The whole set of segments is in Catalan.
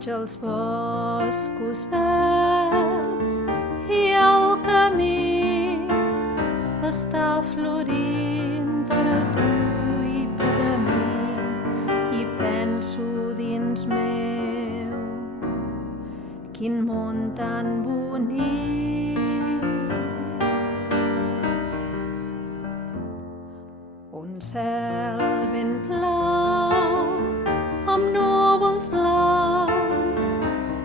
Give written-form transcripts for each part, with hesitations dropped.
Veig els boscos verds i el camí està florint per a tu i per a mi, i penso dins meu, quin món tan bonic. Un cel ben blau amb núvols blancs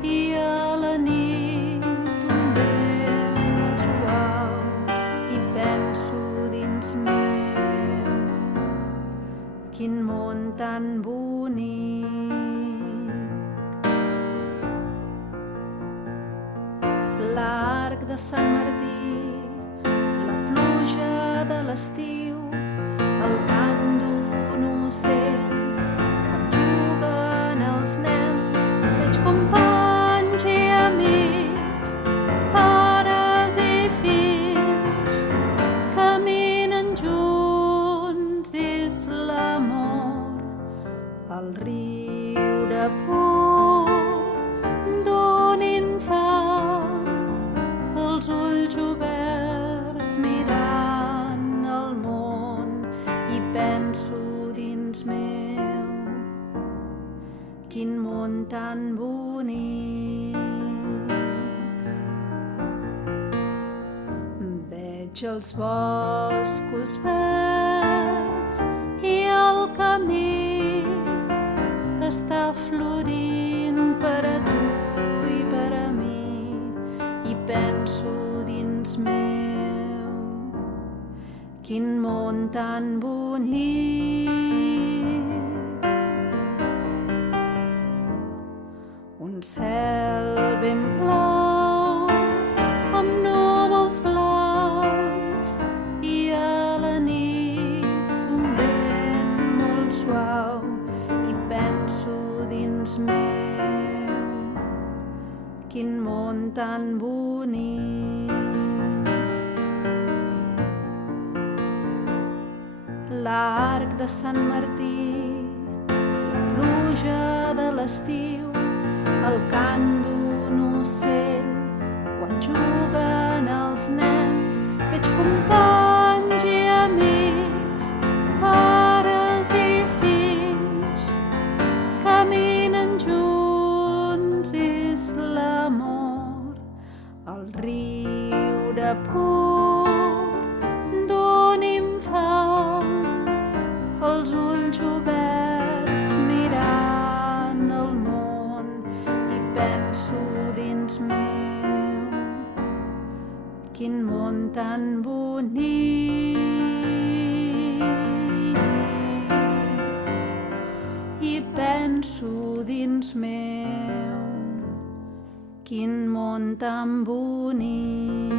i a la nit un vent molt suau, i penso dins meu, quin món tan bonic. L'arc de Sant Martí, la pluja de l'estiu, el cant d'un ocell, quan juguen els nens, veig companys i amics, pares i fills, caminen junts, és l'amor, el riure pur d'un infant, els ulls oberts mirant el món, i penso dins meu, quin món tan bonic. Veig els boscos verds i el camí està florint per a tu i per a mi, i penso dins meu, quin món tan bonic. Un cel ben blau amb núvols blancs i a la nit un vent molt suau, i penso dins meu, quin món tan bonic. L'arc de Sant Martí, la pluja de l'estiu, el cant d'un ocell, quan juguen els nens, veig companys i amics, pares i fills, caminen junts, és l'amor, el riure pur d'un infant, els ulls oberts mirant el món, i penso dins meu, quin món tan bonic. I penso dins meu, quin món tan bonic.